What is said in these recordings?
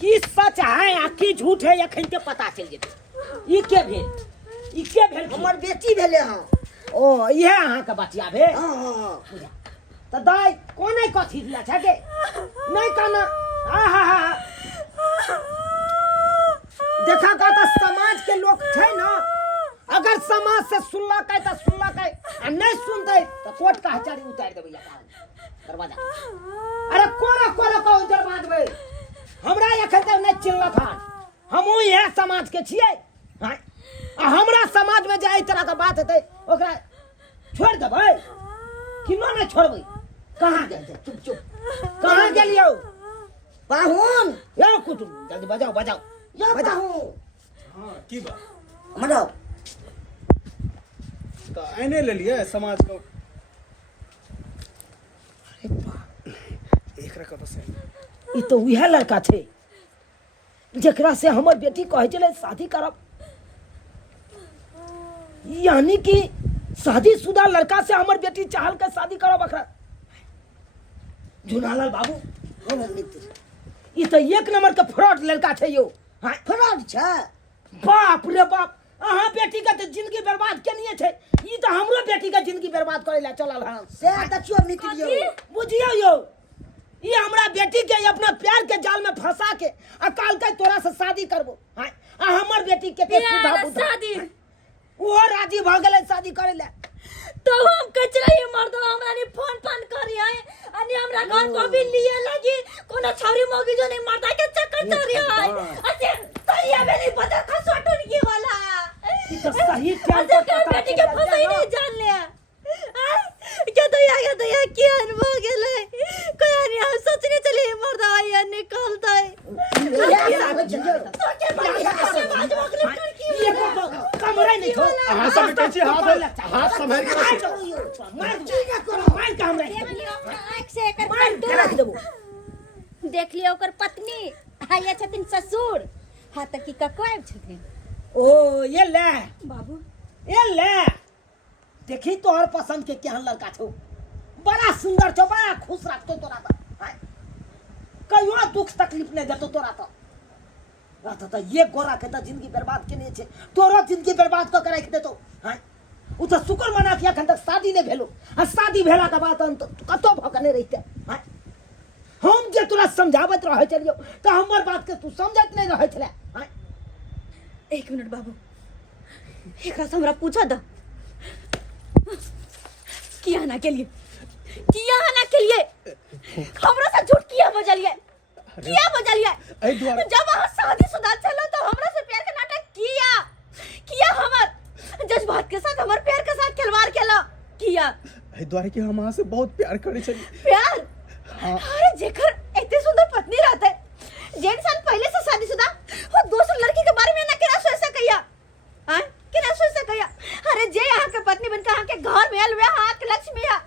की सच है आ की झूठ है एखन के पता चल जेतै। ई के भेल हमर बेटी भेले हां। ओ इहे अहाँ के बतिया भेल। हां हां त दाई कोने कथी दिया छै के नहीं कहना। हा देखा का त समाज के लोग छै ना, अगर समाज से सुनलक है त सुनलक है आ नहीं सुनतै त कोर्ट कचहरी उतार देबै दरवाजा। अरे कोरा को उधर बांधबै। हमरा एखन तक नहीं चिन्हलक हन। हमहू यह समाज के छियै। हां आ हमरा समाज में जे एहि तरह के बात हेतै ओकरा छोड़ देबै कि नहीं छोड़बै। कहाँ गेल चुप कहाँ गेलियौ पाहुन? यो कुटुम जल्दी बजाओ या पाहुन। हाँ की बात मतलब तो आने ले लिए समाज को एक रखा तो सही। ई तो वह लड़का छे जेकरा से हमर बेटी कहे चले शादी करब। यानी कि शादीशुदा लड़का से हमर बेटी चाहल के शादी करब। अखरा झुनालाल बाबू ई तो एक नंबर के फ्रॉड लड़का छे यो। हां फ्रॉड छै। बाप रे बाप अहाँ बेटी के तो जिंदगी बर्बाद केनिए छे। ई तो हमरो बेटी के जिंदगी बर्बाद करे ला चलल हन। से देखियो मित्रियो बुझियो यो ये हमरा बेटी के अपना प्यार के जाल में फंसा के आ काल के तोरा से शादी करबो। हां आ हमर बेटी के सुधा बुधा शादी वो राजी भ गेलै शादी करे ला। तो हम कचरा ये मर्द हमरा ने फोन करी है अनि हमरा घर को भी लिए लगी कोनो छौरी मोगी जो नहीं मर्दा के चक्कर चल रही है। असे सही में नहीं पता खसोटन की वाला ई तो सही टाइम पे के बेटी के फंसा ही नहीं जान ले। क्या तो या की अनुभव गेले कहानी हम सोचने चले मर्दा या निकलता है। ये कमरे नहीं खो हाँ सब बेटी हाथ संभाल के रखो। मार काम रे आंख से एकर मार रख देबो। देख लियो ओकर पत्नी आया छथिन ससुर हां तक की ककवाइब छथिन। ओ ये ले बाबू ये ले देखी तोहर पसंद के केहन लड़का छौ। बड़ा सुंदर छौ, बड़ा खुश रखतो तोरा त। कहियो दुख तकलीफ नहीं देतो तोरा त। रहता त ये गोरा के त जिंदगी बर्बाद केने छे, तोरो जिंदगी बर्बाद क के रख देतो। हां उ त शुक्र मना के अखन तक शादी नहीं भेलो आ शादी भेला के बाद अंत कतो भकने रहिते। हां हम जे तोरा समझावत रहे चलियो त हमर बात के तू समझत नहीं रहे छले। हां एक मिनट बाबू एकरा से हमरा पूछा द किया ना के लिए हमरा से झूठ किया बजलिए जब हम शादीशुदा चलो तो हमरा से प्यार का नाटक किया हमर जज्बात के साथ हमर प्यार के साथ खिलवाड़ किया ए द्वारे कि हम से बहुत प्यार करे छली। प्यार हाँ। अरे जेकर इतने सुंदर पत्नी रहते जे इंसान पहले से शादीशुदा और दूसरी लड़की के बारे में ना केना सोच सकैया। हां केना सोच सकैया। अरे जे यहाँ के पत्नी बनकर यहाँ के घर में आयल हां के लक्ष्मी है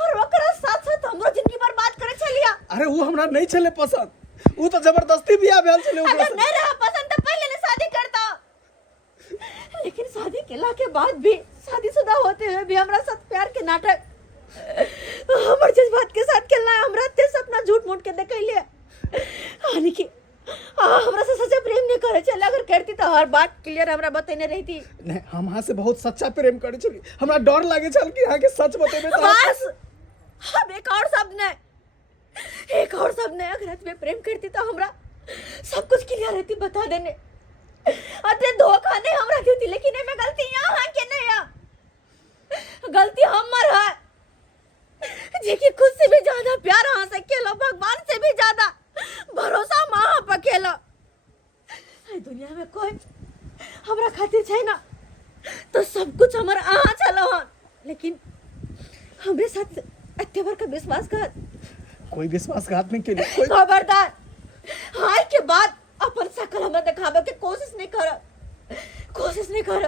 और ओकरा साथ साथ हमरो जिंदगी बर्बाद करे चलिया। अरे वो हमरा नहीं चले पसंद, वो तो जबरदस्ती बियाह भेल छले। अगर नहीं रहा पसंद तो पहले ने शादी करता। लेकिन शादी केला के बाद भी शादीशुदा होते हुए भी हमरा साथ प्यार के नाटक हमर जज्बात के साथ खेलना है। हमरा ते सपना झूठ मूठ के देखैले यानी कि हमरा से सच्चा प्रेम नहीं करे चल। अगर करती तो हर बात क्लियर हमरा बतेने रहती। नहीं हम से बहुत सच्चा प्रेम करे छली। हमरा डर लागे छल कि यहाँ के सच बतेबे तो बस हम एक और शब्द ने अगर तुम्हें प्रेम करती तो हमरा सब कुछ क्लियर रहती बता देने। अरे धोखा नहीं हमरा देती लेकिन में गलती यहाँ है कि नहीं है। गलती हमर है जे कि खुद से भी ज्यादा प्यार हाँ से खेलो भगवान से भी ज्यादा भरोसा माँ पर खेलो। दुनिया में कोई हमरा खातिर छै ना तो सब कुछ हमर आहा चलो हन लेकिन हमरे साथ अत्यावर का विश्वासघात कोई विश्वासघात नहीं केली। कोई खबरदार हाय के बाद अपन शकल हमरा दिखावे के कोशिश नहीं कर।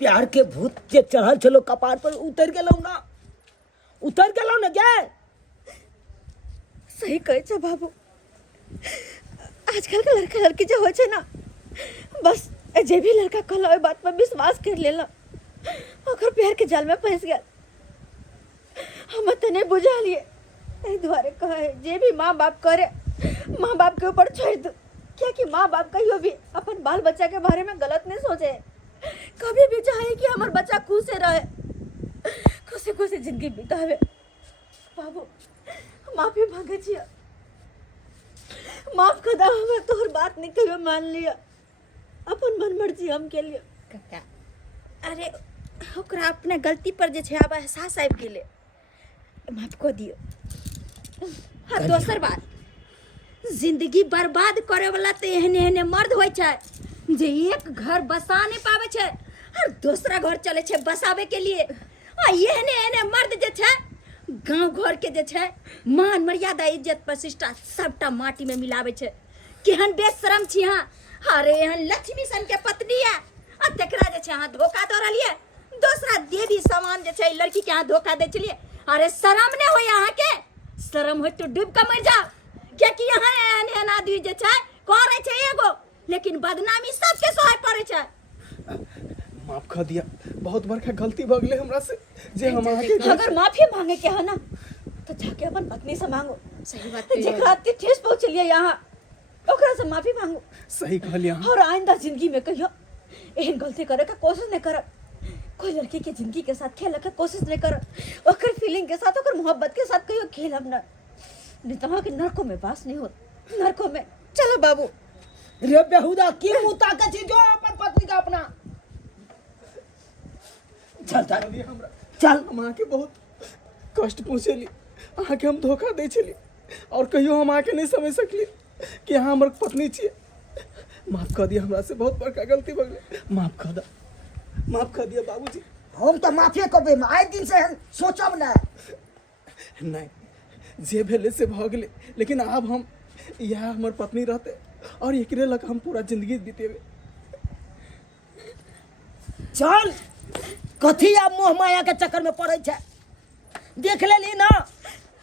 प्यार के भूत जे चढ़ल चलो कपार पर उतर गेलौ ना गे। सही कहे छे बाबू। आजकल के लड़का लड़की जो होय छे ना बस जे भी लड़का कहला ओय बात पर विश्वास कर लेला ओकर प्यार के जाल में फंस गया। हम त नहीं बुझा लिए एहि द्वारे कहे जे भी माँ बाप करे माँ बाप के ऊपर छोड़ दो, क्या कि माँ बाप कहियो भी अपन बाल बच्चा के बारे में गलत नहीं सोचे। कभी भी चाहे कि हमार बच्चा खुश से रहे, खुशी खुशी जिंदगी बितावे। बाबू माफी मांगे छिया, माफ कर दा, हमें तोहर बात नहीं कहियो मान लिया, अपन मन मर्जी हम के लिए। काका अरे ओकरा अपने गलती पर जे छै आब एहसास आबि गेलै, माफ कऽ दियौ। हाँ दोसर बात, जिंदगी बर्बाद करे वाला तो एहने एहने मर्द होइ छै जे एक घर बसा नहीं पावे छै और दूसरा घर चले छै बसावे के लिए। आ एहने एहने मर्द जे छै गांव घर के जे छै मान मर्यादा इज्जत प्रतिष्ठा सबटा माटी में मिलावे छै। केहन बेशरम छी अहाँ। अरे एहन लक्ष्मी सन के पत्नी है आ तकरा जे छै अहाँ धोखा दऽ रहलिए। दूसरा देवी समान जे छै लड़की के अहाँ धोखा दै छलिए। अरे शरम नहीं होय अहाँ के? शरम हो तो डूब के मर जाओ। क्योंकि यहाँ एहन एहन आदमी जे छै करे छै एगो, लेकिन बदनामी सबके सहे पड़े छै। माफ कर दिया, बहुत बड़का गलती भ गेलै हमरा से जे हम अहाँ के अगर माफी मांगे के है ना तो जाके अपन पत्नी से मांगो। सही बात है। जेकरा अति ठेस पहुंचलिए यहाँ ओकरा से माफी मांगो। सही कहलिए अहाँ। और आइंदा जिंदगी में कहियो एहन गलती करे के कोशिश नहीं करब। कोई लड़की के जिंदगी के साथ खेले के कोशिश नहीं करब, ओकर फीलिंग के साथ ओकर मोहब्बत के साथ कहियो खेलब ना, नहीं तो वहाँ के नरकों में बास नहीं हो। नरकों में चलो बाबू। रे बेहुदा की मुंह ताके छी जो अपन पत्नी का अपना। चल चल चल। हम अहाँ के बहुत कष्ट पहुँचेली, अहाँ के हम धोखा दै छली और कहियो हम अहाँ के नहीं समझ सकली कि अहाँ हमर पत्नी छियै। माफ कर दिया, हमरा से बहुत बड़का गलती भ गेलै। माफ कर दा, माफ कर दिया बाबूजी। हम तो माफी कबे आए दिन से हम सोचब ना। नहीं जे भेले से भ गेलै, लेकिन अब हम यह हमर पत्नी रहते और एकरे लग हम पूरा जिंदगी बीतेबे। चल कथी आ मोह माया के चक्कर में पड़े छै, देख लेली ना।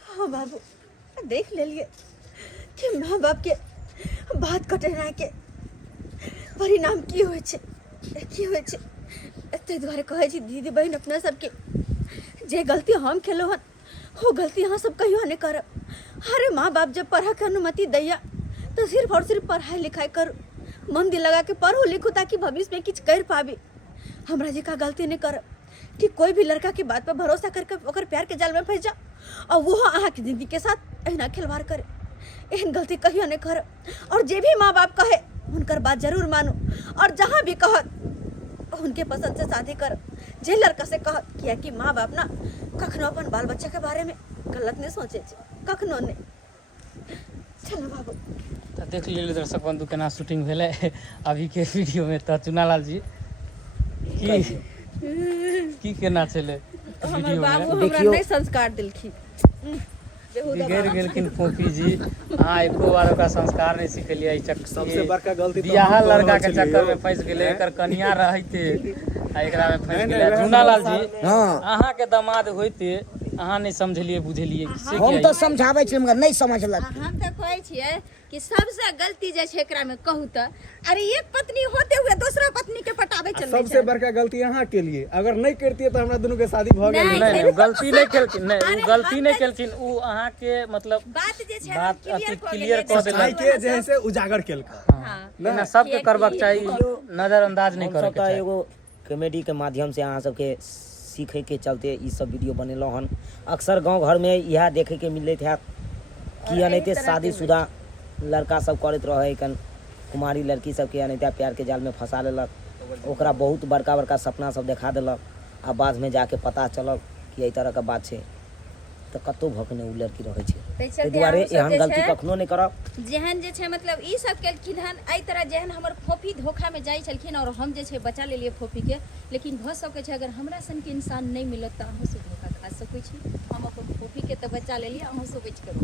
हाँ बाबू देख ले लिए कि माँ बाप के बात कटेनाइ के परिणाम की होइ छै, की होइ छै। ताहि दुआरे कहै छी दीदी बहन अपना सबके जे गलती हम केलहुँ हन वो गलती अहाँ सब कहियो नहीं करब। अरे माँ बाप जब पढ़े के अनुमति दैया तो सिर्फ और सिर्फ पढ़ाई लिखाई करू, मन दिल लगा के पढ़ो लिखो ताकि भविष्य में कुछ कर पाबी। हमरा जी का गलती नहीं करब कि कोई भी लड़का की बात पर भरोसा करके ओकर प्यार के जाल में फंस जाओ और वो अहाँ की जिंदगी के साथ एहना खिलवाड़ करे। एहन गलती कहियो नहीं करब। और जे भी माँ बाप कहे उनकर बात जरूर मानो और जहाँ भी कहत उनके पसंद से शादी कर। जे लड़का से कह किया कि माँ बाप ना कखनो अपन बाल बच्चा के बारे में गलत नहीं सोचे छे, कखनो नहीं। चलो बाबू। तो देख लियो दर्शक बंधु केना शूटिंग भेले अभी के वीडियो में। तो चुनालाल जी की केना चले हमर वीडियो बाबू में? हमरा नहीं संस्कार दिलखी। बिगड़ गेलखिन फोफी जी। हाँ एको बार ओकरा संस्कार नहीं सिखेलिए। ई सबसे बड़का गलती तो बियाह हम दोनों लड़का के छलियै। चक्कर में फंस गेले, एकर कन्या रहते आ एकरा में फंस गेले। चुनालाल जी हाँ। अहाँ के दामाद होइते अहाँ नहीं समझलिए बुझलिए से हम किया तो समझावे छी मगर नहीं समझलक। हम तो कहै छियै कि सबसे गलती जे छै एकरा में कहू तो अरे एक पत्नी होते हुए दूसरा पत्नी के पटावे चल रही सबसे बड़का गलती अहाँ के लिए, अगर नहीं करती तो हमरा दोनों के शादी भ गेल। नहीं नहीं, गलती नहीं केलखिन, नहीं वो गलती नहीं केलखिन। उ अहाँ के मतलब बात जे छै बात क्लियर अति कऽ क्लियर गेलै। कऽ सच्चाई देलक। के जैसे उजागर केलका। हाँ ना सबके करबाक चाहिए, नजरअंदाज नहीं हम करे सब के तो चाहिए। एगो कॉमेडी के माध्यम से अहाँ सबके सीखे के चलते ई सब वीडियो बनेलहुँ हन। अक्सर गांव घर में यह देखे के मिलत है कि अनैते शादीशुदा लड़का सब करैत रहे कन कुमारी लड़की सबके अनैते प्यार के जाल में फंसा लेलक, ओकरा बहुत बड़का बड़का सपना सब देखा देलक आ बाद में जाके पता चलल कि एहि तरह के बात छै तो कतौ भकने उ लड़की रहे छै। ताहि दुआरे एहन गलती कखनो नहीं करब। जेहन जे छै मतलब ई सब केलखिन हन एहि तरह जेहन हमर फोफी धोखा में जाइ छलखिन और हम जे छै बचा लेलिए फोफी के। लेकिन भऽ सकै छै अगर हमरा सन के इंसान नहीं मिलत तो अहूँ से धोखा खा सकै छी। हम अपन फोफी के तो बचा लेलिए, अहूँ से बच करू।